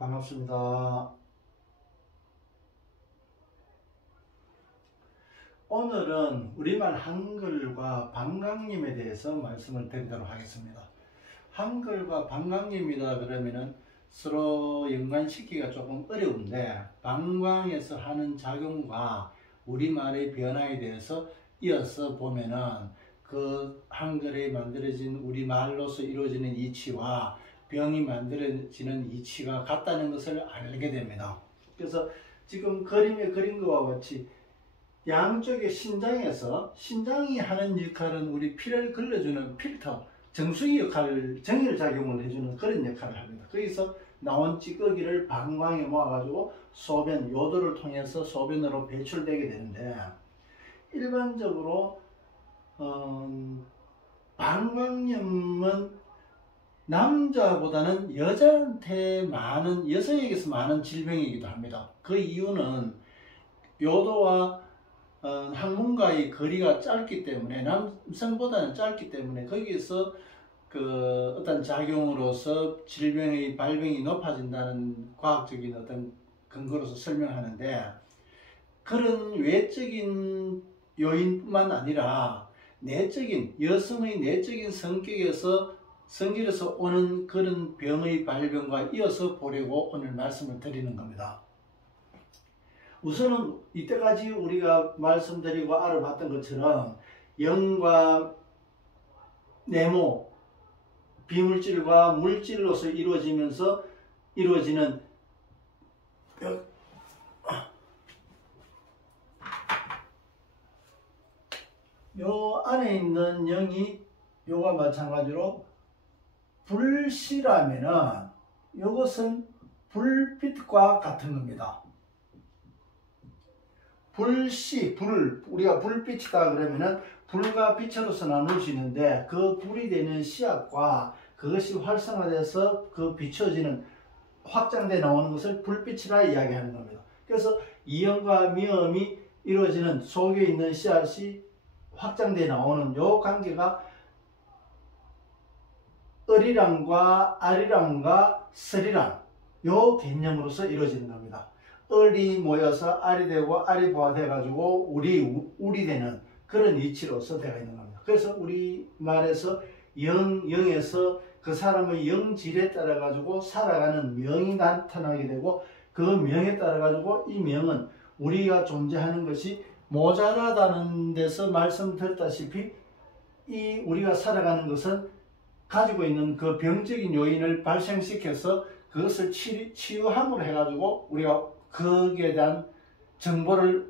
반갑습니다. 오늘은 우리말 한글과 반강림에 대해서 말씀을 드리도록 하겠습니다. 한글과 반강림이다 그러면은 서로 연관시키기가 조금 어려운데, 반광에서 하는 작용과 우리말의 변화에 대해서 이어서 보면은 그 한글에 만들어진 우리말로서 이루어지는 이치와 병이 만들어지는 이치가 같다는 것을 알게 됩니다. 그래서 지금 그림에 그린 것과 같이 양쪽의 신장에서, 신장이 하는 역할은 우리 피를 걸러주는 필터, 정수기 역할, 정혈작용을 해주는 그런 역할을 합니다. 거기서 나온 찌꺼기를 방광에 모아가지고 소변, 요도를 통해서 소변으로 배출되게 되는데, 일반적으로 방광염은 남자보다는 여자한테 많은, 여성에게서 많은 질병이기도 합니다. 그 이유는 요도와 항문과의 거리가 짧기 때문에, 남성보다는 짧기 때문에 거기에서 그 어떤 작용으로서 질병의 발병이 높아진다는 과학적인 어떤 근거로서 설명하는데, 그런 외적인 요인뿐만 아니라 내적인, 여성의 내적인 성질에서 오는 그런 병의 발병과 이어서 보려고 오늘 말씀을 드리는 겁니다. 우선은 이때까지 우리가 말씀드리고 알아봤던 것처럼 영과 네모, 비물질과 물질로서 이루어지면서 이루어지는 요 안에 있는 영이, 요가 마찬가지로 불씨라면은 요것은 불빛과 같은 겁니다. 불씨, 우리가 불빛이다 그러면은 불과 빛으로서 나눌 수 있는데, 그 불이 되는 씨앗과 그것이 활성화돼서 그 비춰지는, 확장돼 나오는 것을 불빛이라 이야기하는 겁니다. 그래서 이염과 미염이 이루어지는 속에 있는 씨앗이 확장돼 나오는 요 관계가 을이랑과 알이랑과 설이랑 요 개념으로서 이루어지는 겁니다. 을이 모여서 알이 되고 알이 부화돼 가지고 울이 되는 그런 이치로서 되어 있는 겁니다. 그래서 우리 말에서 영에서 그 사람의 영질에 따라 가지고 살아가는 명이 나타나게 되고, 그 명에 따라 가지고 이 명은 우리가 존재하는 것이 모자라다는 데서 말씀드렸다시피, 이 우리가 살아가는 것은 가지고 있는 그 병적인 요인을 발생시켜서 그것을 치유함으로 해가지고 우리가 거기에 대한 정보를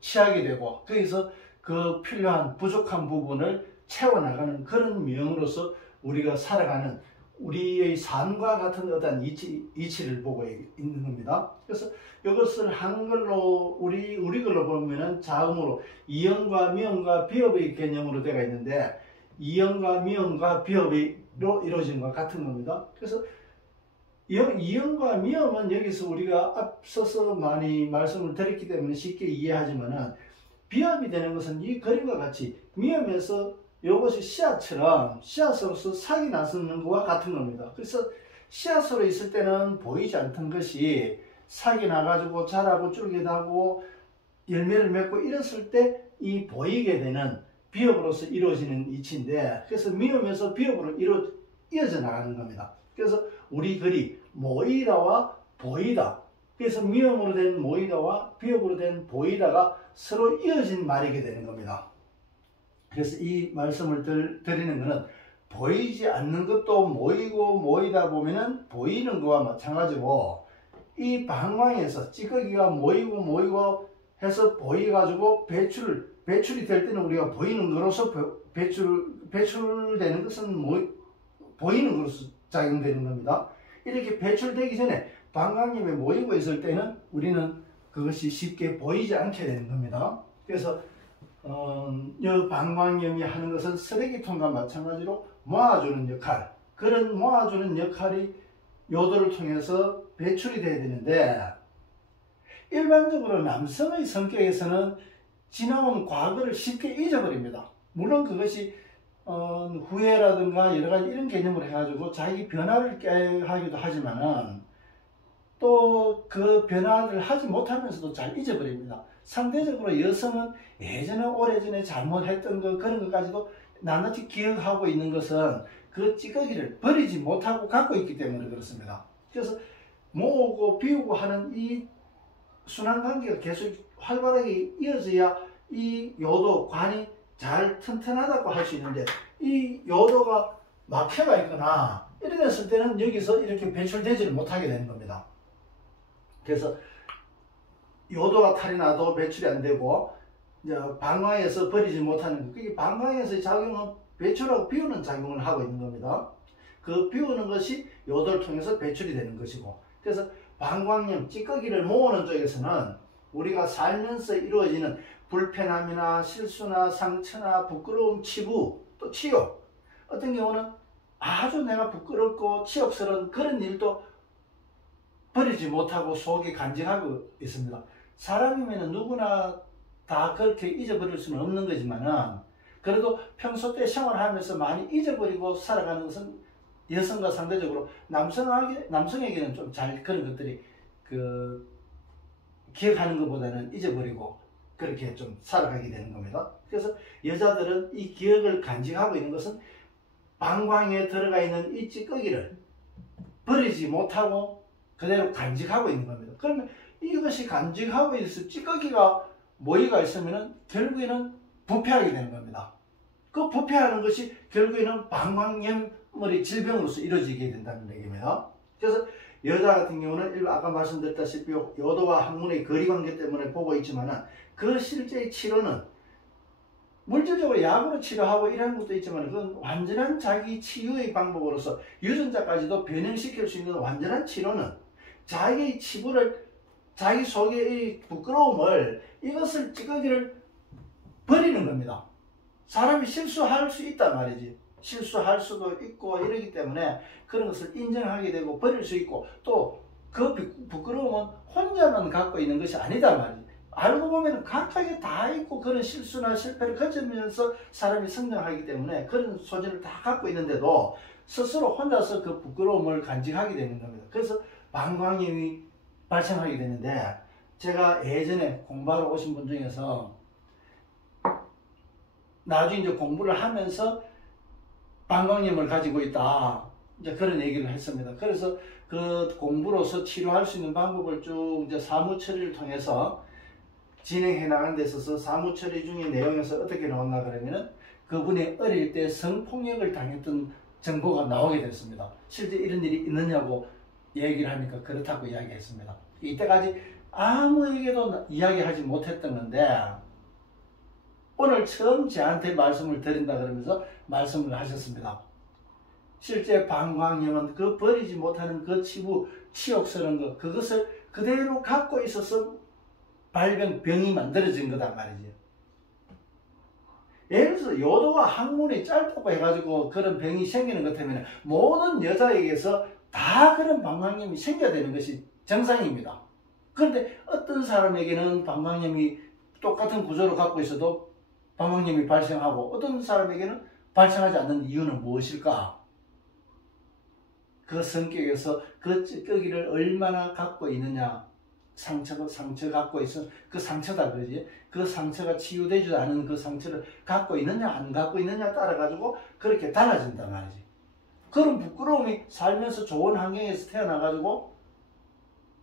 취하게 되고, 거기서 그 필요한 부족한 부분을 채워나가는 그런 명으로서 우리가 살아가는, 우리의 삶과 같은 어떤 이치를 보고 있는 겁니다. 그래서 이것을 한글로, 우리 글로 보면은 자음으로 이영과 미영과 비읍의 개념으로 되어 있는데, 이영과 미영과 비읍으로 이루어진 것 같은 겁니다. 그래서 이영과 미음은 여기서 우리가 앞서서 많이 말씀을 드렸기 때문에 쉽게 이해하지만은, 비읍이 되는 것은 이 그림과 같이 미음에서 이것이 씨앗으로서 싹이 나서는 것과 같은 겁니다. 그래서 씨앗으로 있을 때는 보이지 않던 것이 싹이 나가지고 자라고 쫄깃하고 열매를 맺고 이랬을 때 이 보이게 되는 비읍으로서 이루어지는 이치인데, 그래서 미음에서 비읍으로 이어져 나가는 겁니다. 그래서 우리 글이 모이다와 보이다, 그래서 미음으로 된 모이다와 비읍으로 된 보이다가 서로 이어진 말이게 되는 겁니다. 그래서 이 말씀을 드리는 것은, 보이지 않는 것도 모이고 모이다 보면은 보이는 것과 마찬가지고, 이 방광에서 찌꺼기가 모이고 해서 보여가지고 배출이 될 때는 우리가 보이는 것으로서 배출되는 것은 보이는 것으로서 작용되는 겁니다. 이렇게 배출되기 전에 방광염에 모이고 있을 때는 우리는 그것이 쉽게 보이지 않게 되는 겁니다. 그래서 이 방광염이 하는 것은 쓰레기통과 마찬가지로 모아주는 역할, 그런 모아주는 역할이 요도를 통해서 배출이 돼야 되는데, 일반적으로 남성의 성격에서는 지나온 과거를 쉽게 잊어버립니다. 물론 그것이 후회라든가 여러 가지 이런 개념으로 해가지고 자기 변화를 깨하기도 하지만은, 또 그 변화를 하지 못하면서도 잘 잊어버립니다. 상대적으로 여성은 예전에 오래전에 잘못했던 거 그런 것까지도 낱낱이 기억하고 있는 것은 그 찌꺼기를 버리지 못하고 갖고 있기 때문에 그렇습니다. 그래서 모으고 비우고 하는 이 순환관계가 계속 활발하게 이어져야 이 요도, 관이 잘 튼튼하다고 할 수 있는데 이 요도가 막혀가 있거나 이래 됐을 때는 여기서 이렇게 배출되지를 못하게 되는 겁니다. 그래서 요도가 탈이 나도 배출이 안 되고 이제 방광에서 버리지 못하는 거, 그게 방광에서의 작용은 배출하고 비우는 작용을 하고 있는 겁니다. 그 비우는 것이 요도를 통해서 배출이 되는 것이고, 그래서 방광염, 찌꺼기를 모으는 쪽에서는 우리가 살면서 이루어지는 불편함이나 실수나 상처나 부끄러움, 치부, 또 치욕, 어떤 경우는 아주 내가 부끄럽고 치욕스러운 그런 일도 버리지 못하고 속이 간직하고 있습니다. 사람이면 누구나 다 그렇게 잊어버릴 수는 없는 거지만은 그래도 평소 때 생활하면서 많이 잊어버리고 살아가는 것은 여성과 상대적으로 남성에게는 좀 잘 그런 것들이 기억하는 것보다는 잊어버리고 그렇게 좀 살아가게 되는 겁니다. 그래서 여자들은 이 기억을 간직하고 있는 것은 방광에 들어가 있는 이 찌꺼기를 버리지 못하고 그대로 간직하고 있는 겁니다. 그러면 이것이 간직하고 있을 찌꺼기가 모이가 있으면 결국에는 부패하게 되는 겁니다. 그 부패하는 것이 결국에는 방광염의 질병으로서 이루어지게 된다는 얘기입니다. 그래서 여자 같은 경우는 아까 말씀드렸다시피 요도와 항문의 거리관계 때문에 보고 있지만 그 실제의 치료는 물질적으로 약으로 치료하고 이런 것도 있지만 그건 완전한 자기 치유의 방법으로서 유전자까지도 변형시킬 수 있는 완전한 치료는 자기의 치부를, 자기 속의 부끄러움을, 이것을 찌꺼기를 버리는 겁니다. 사람이 실수할 수 있단 말이지. 실수할 수도 있고 이러기 때문에 그런 것을 인정하게 되고 버릴 수 있고, 또 그 부끄러움은 혼자만 갖고 있는 것이 아니다 말이지. 알고 보면 각각이 다 있고 그런 실수나 실패를 거치면서 사람이 성장하기 때문에 그런 소질을 다 갖고 있는데도 스스로 혼자서 그 부끄러움을 간직하게 되는 겁니다. 그래서 방광염이 발생하게 되는데, 제가 예전에 공부하러 오신 분 중에서 나중에 이제 공부를 하면서 방광염을 가지고 있다, 이제 그런 얘기를 했습니다. 그래서 그 공부로서 치료할 수 있는 방법을 쭉 이제 사무처리를 통해서 진행해 나가는 데 있어서 사무처리 중에 내용에서 어떻게 나왔나 그러면은 그분이 어릴 때 성폭력을 당했던 정보가 나오게 됐습니다. 실제 이런 일이 있느냐고 얘기를 하니까 그렇다고 이야기했습니다. 이때까지 아무에게도 이야기하지 못했던 건데 오늘 처음 저한테 말씀을 드린다 그러면서 말씀을 하셨습니다. 실제 방광염은 그 버리지 못하는 그 치부, 치욕스러운 것, 그것을 그대로 갖고 있어서 병이 만들어진 거다 말이지. 예를 들어서 요도와 항문이 짧다고 해가지고 그런 병이 생기는 것 때문에 모든 여자에게서 다 그런 방광염이 생겨야 되는 것이 정상입니다. 그런데 어떤 사람에게는 방광염이 똑같은 구조를 갖고 있어도 방광염이 발생하고 어떤 사람에게는 발생하지 않는 이유는 무엇일까? 그 성격에서 그 찌꺼기를 얼마나 갖고 있느냐, 상처 갖고 있어, 그 상처다 그러지. 그 상처가 치유되지 않은 그 상처를 갖고 있느냐 안 갖고 있느냐 따라 가지고 그렇게 달라진단 말이지. 그런 부끄러움이 살면서 좋은 환경에서 태어나 가지고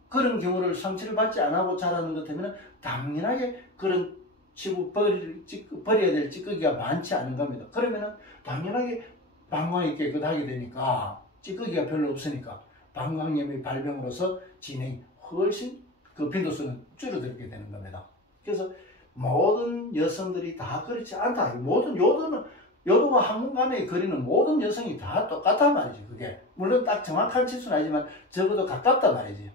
그런 경우를 상처를 받지 않고 자라는 것 때문에 당연하게 그런 치부 버려야 될 찌꺼기가 많지 않은 겁니다. 그러면은 당연하게 방광이 깨끗하게 되니까 찌꺼기가 별로 없으니까 방광염의 발병으로서 진행이 훨씬 그 빈도수는 줄어들게 되는 겁니다. 그래서 모든 여성들이 다 그렇지 않다. 모든 요도와 항문 간의 거리는 모든 여성이 다 똑같단 말이지. 그게 물론 딱 정확한 치수는 아니지만 적어도 가깝단 말이지.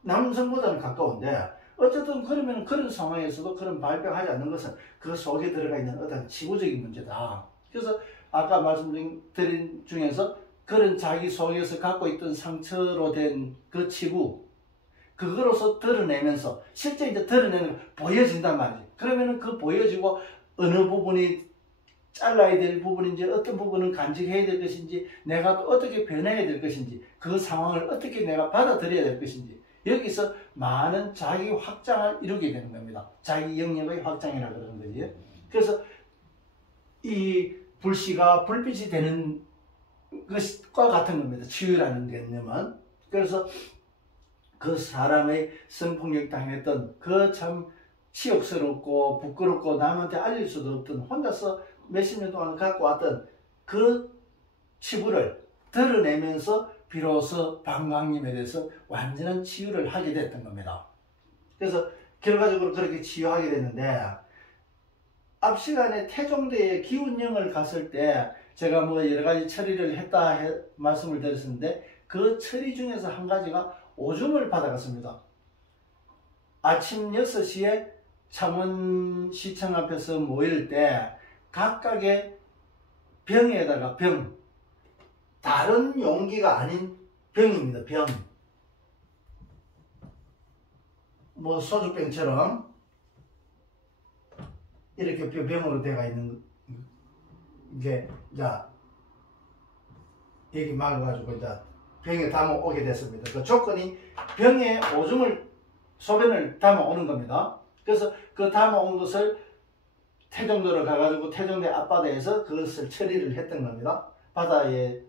남성보다는 가까운데 어쨌든 그러면 그런 상황에서도 그런 발병하지 않는 것은 그 속에 들어가 있는 어떤 치부적인 문제다. 그래서 아까 말씀드린 중에서 그런 자기 속에서 갖고 있던 상처로 된 그 치부, 그거로서 드러내면서 실제 이제 드러내는 보여진단 말이지. 그러면은 그 보여지고 어느 부분이 잘라야 될 부분인지 어떤 부분은 간직해야 될 것인지 내가 또 어떻게 변해야 될 것인지 그 상황을 어떻게 내가 받아들여야 될 것인지 여기서 많은 자기 확장을 이루게 되는 겁니다. 자기 영역의 확장이라고 그러는 거지. 그래서 이 불씨가 불빛이 되는 것과 같은 겁니다. 치유라는 개념은. 그래서 그 사람의 성폭력 당했던 그 참 치욕스럽고 부끄럽고 남한테 알릴 수도 없던 혼자서 몇십 년 동안 갖고 왔던 그 치부를 드러내면서 비로소 방광림에 대해서 완전한 치유를 하게 됐던 겁니다. 그래서 결과적으로 그렇게 치유하게 됐는데 앞 시간에 태종대에 기운영을 갔을 때 제가 뭐 여러 가지 처리를 했다 말씀을 드렸었는데 그 처리 중에서 한 가지가 오줌을 받아갔습니다. 아침 6시에 창원시청 앞에서 모일 때 각각의 병에다가 다른 용기가 아닌 병입니다. 병. 뭐 소주병처럼 이렇게 병으로 되어 있는 게 자 여기 막아가지고 이제 병에 담아 오게 됐습니다. 그 조건이 병에 오줌을 소변을 담아 오는 겁니다. 그래서 그 담아 온 것을 태종도로 가가지고 태종대 앞바다에서 그것을 처리를 했던 겁니다. 바다에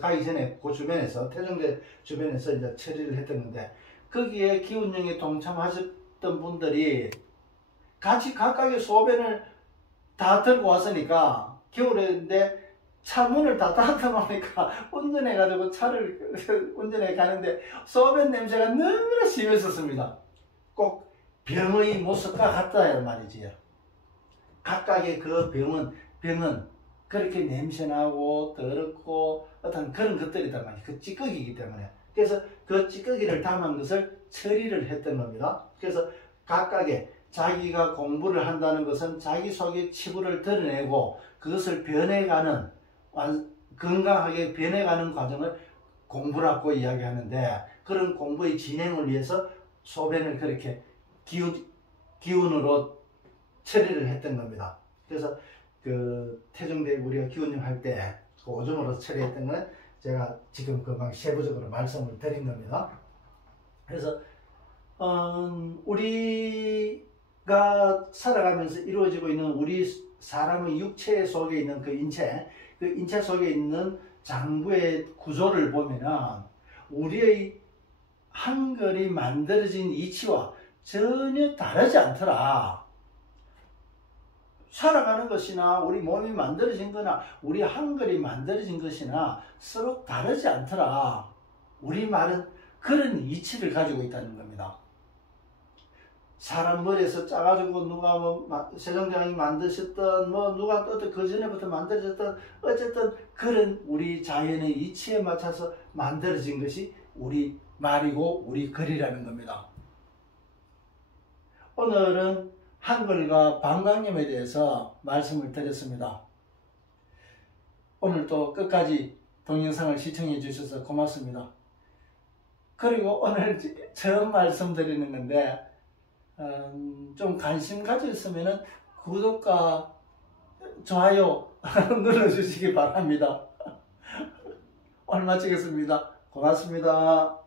가기 전에 그 주변에서 태종대 주변에서 이제 처리를 했던 건데 거기에 기운영에 동참하셨던 분들이 같이 각각의 소변을 다 들고 왔으니까 겨울인데 차 문을 다 닫아 놓으니까 운전해가지고 차를 운전해 가는데 소변 냄새가 너무나 심했었습니다. 꼭 병의 모습과 같다 말이지요. 각각의 그 병은 그렇게 냄새나고 더럽고 어떤 그런 것들이단 말이에요. 그 찌꺼기이기 때문에. 그래서 그 찌꺼기를 담은 것을 처리를 했던 겁니다. 그래서 각각의 자기가 공부를 한다는 것은 자기 속의 치부를 드러내고 그것을 변해가는 건강하게 변해가는 과정을 공부라고 이야기하는데 그런 공부의 진행을 위해서 소변을 그렇게 기운으로 처리를 했던 겁니다. 그래서 그 태종대 우리가 기운영 할 때 그 오줌으로 처리했던 건 제가 지금 금방 세부적으로 말씀을 드린 겁니다. 그래서 우리가 살아가면서 이루어지고 있는 우리 사람의 육체 속에 있는 그 인체 속에 있는 장부의 구조를 보면은 우리의 한글이 만들어진 이치와 전혀 다르지 않더라. 살아가는 것이나 우리 몸이 만들어진 거나 우리 한글이 만들어진 것이나 서로 다르지 않더라. 우리 말은 그런 이치를 가지고 있다는 겁니다. 사람 머리에서 짜가지고 누가 뭐 세종대왕이 만드셨던 뭐 누가 또 그 전에부터 만들어졌던 어쨌든 그런 우리 자연의 이치에 맞춰서 만들어진 것이 우리 말이고 우리 글이라는 겁니다. 오늘은 한글과 방광염에 대해서 말씀을 드렸습니다. 오늘도 끝까지 동영상을 시청해 주셔서 고맙습니다. 그리고 오늘 처음 말씀드리는 건데 좀 관심 가졌으면 구독과 좋아요 눌러주시기 바랍니다. 오늘 마치겠습니다. 고맙습니다.